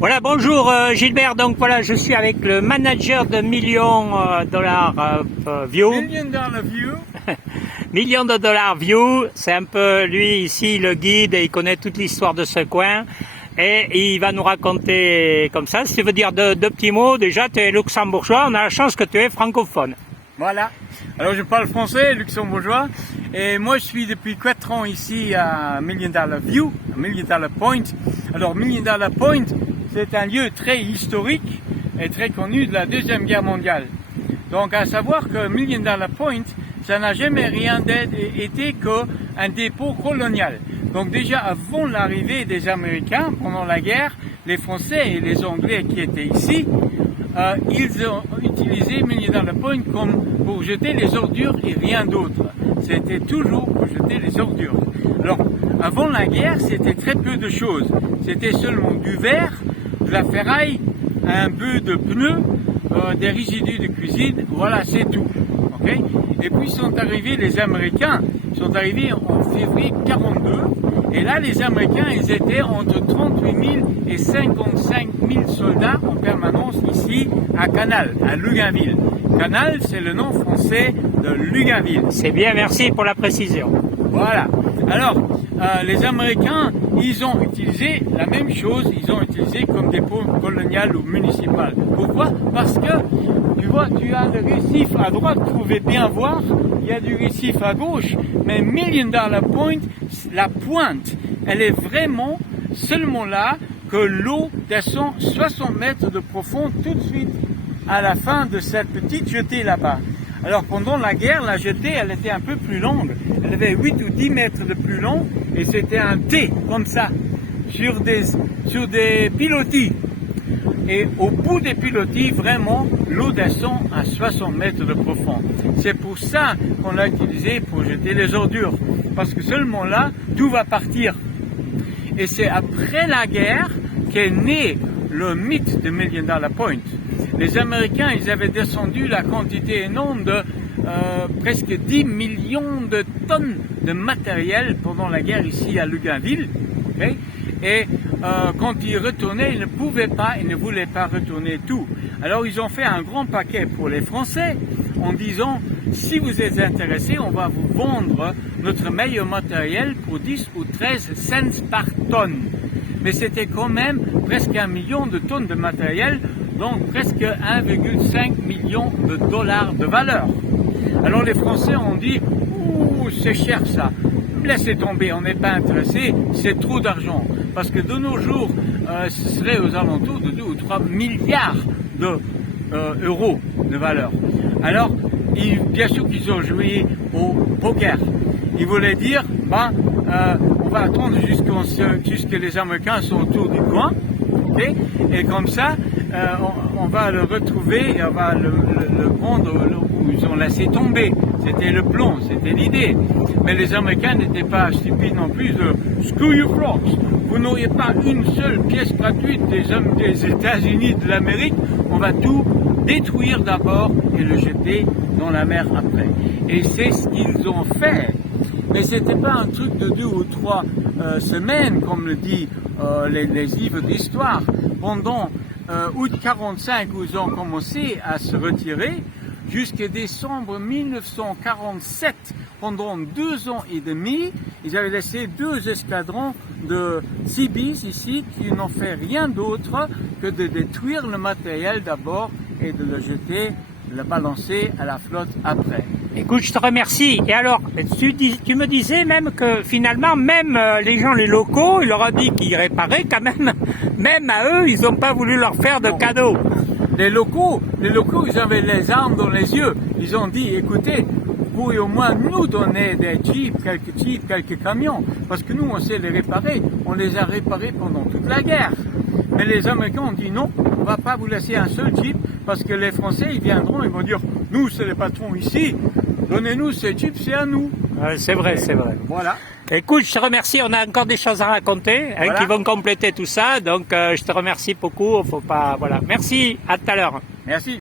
Voilà, bonjour Gilbert. Donc voilà, je suis avec le manager de millions dollars view. Million dollar view. Millions de dollars view. C'est un peu lui ici le guide et il connaît toute l'histoire de ce coin. Et il va nous raconter comme ça. Si tu veux dire deux petits mots, déjà tu es luxembourgeois, on a la chance que tu es francophone. Voilà. Alors je parle français, luxembourgeois. Et moi je suis depuis 4 ans ici à Million Dollar View, à Million Dollar Point. Alors Million Dollar Point, c'est un lieu très historique et très connu de la Deuxième Guerre mondiale. Donc à savoir que Million Dollar Point, ça n'a jamais rien été qu'un dépôt colonial. Donc déjà avant l'arrivée des Américains, pendant la guerre, les Français et les Anglais qui étaient ici, ils ont utilisé Million Dollar Point comme pour jeter les ordures et rien d'autre. C'était toujours pour jeter les ordures. Alors, avant la guerre, c'était très peu de choses. C'était seulement du verre, de la ferraille, un peu de pneus, des résidus de cuisine, voilà, c'est tout. Okay. Et puis sont arrivés les Américains, ils sont arrivés en février 42, et là les Américains, ils étaient entre 38 000 et 55 000 soldats en permanence ici à Canal, à Luganville. Canal, c'est le nom français de Luganville. C'est bien, merci pour la précision. Voilà. Alors, les Américains, ils ont utilisé la même chose, ils ont utilisé comme dépôt colonial ou municipal. Pourquoi? Parce que, tu vois, tu as le récif à droite, vous pouvez bien voir, il y a du récif à gauche, mais Million Dollar Point, la pointe, elle est vraiment seulement là que l'eau descend 60 mètres de profond tout de suite à la fin de cette petite jetée là-bas. Alors pendant la guerre, la jetée, elle était un peu plus longue. Elle avait 8 ou 10 mètres de plus long et c'était un T, comme ça, sur des pilotis. Et au bout des pilotis, vraiment, l'eau descend à 60 mètres de profond. C'est pour ça qu'on l'a utilisé pour jeter les ordures. Parce que seulement là, tout va partir. Et c'est après la guerre qu'est né le mythe de Million Dollar Point. Les Américains, ils avaient descendu la quantité énorme de presque 10 millions de tonnes de matériel pendant la guerre ici à Luganville. Okay? Et quand ils retournaient, ils ne pouvaient pas, ils ne voulaient pas retourner tout. Alors ils ont fait un grand paquet pour les Français en disant, si vous êtes intéressés, on va vous vendre notre meilleur matériel pour 10 ou 13 cents par tonne. Mais c'était quand même presque 1 million de tonnes de matériel, donc presque 1,5 million de dollars de valeur. Alors les Français ont dit, ouh, c'est cher ça, laissez tomber, on n'est pas intéressé, c'est trop d'argent. Parce que de nos jours, ce serait aux alentours de 2 ou 3 milliards d'euros de valeur. Alors, bien sûr qu'ils ont joué au poker. Ils voulaient dire, on va attendre jusqu'à les Américains sont autour du coin, okay? Et comme ça, on va le retrouver et on va le prendre où ils ont laissé tomber. C'était le plan, c'était l'idée. Mais les Américains n'étaient pas stupides non plus de screw you frogs. Vous n'auriez pas une seule pièce gratuite des États-Unis de l'Amérique. On va tout détruire d'abord et le jeter dans la mer après. Et c'est ce qu'ils ont fait. Mais c'était pas un truc de 2 ou 3 semaines, comme le dit les livres d'histoire. Pendant août 45, où ils ont commencé à se retirer, jusqu'à décembre 1947, pendant 2 ans et demi, ils avaient laissé 2 escadrons de Seabees ici qui n'ont fait rien d'autre que de détruire le matériel d'abord et de le jeter, le balancer à la flotte après. Écoute, je te remercie. Et alors, tu me disais même que finalement, même les locaux, il leur a dit qu'ils réparaient quand même à eux, ils n'ont pas voulu leur faire de cadeaux. Les locaux, ils avaient les armes dans les yeux. Ils ont dit, écoutez, vous pouvez au moins nous donner des jeeps, quelques camions, parce que nous, on sait les réparer. On les a réparés pendant toute la guerre. Mais les Américains ont dit non, on ne va pas vous laisser un seul jeep, parce que les Français, ils viendront, ils vont dire, nous, c'est les patrons ici, donnez-nous ces jeeps, c'est à nous. C'est vrai, c'est vrai. Voilà. Écoute, je te remercie, on a encore des choses à raconter voilà. Qui vont compléter tout ça, donc je te remercie beaucoup, faut pas, voilà. Merci, à tout à l'heure. Merci.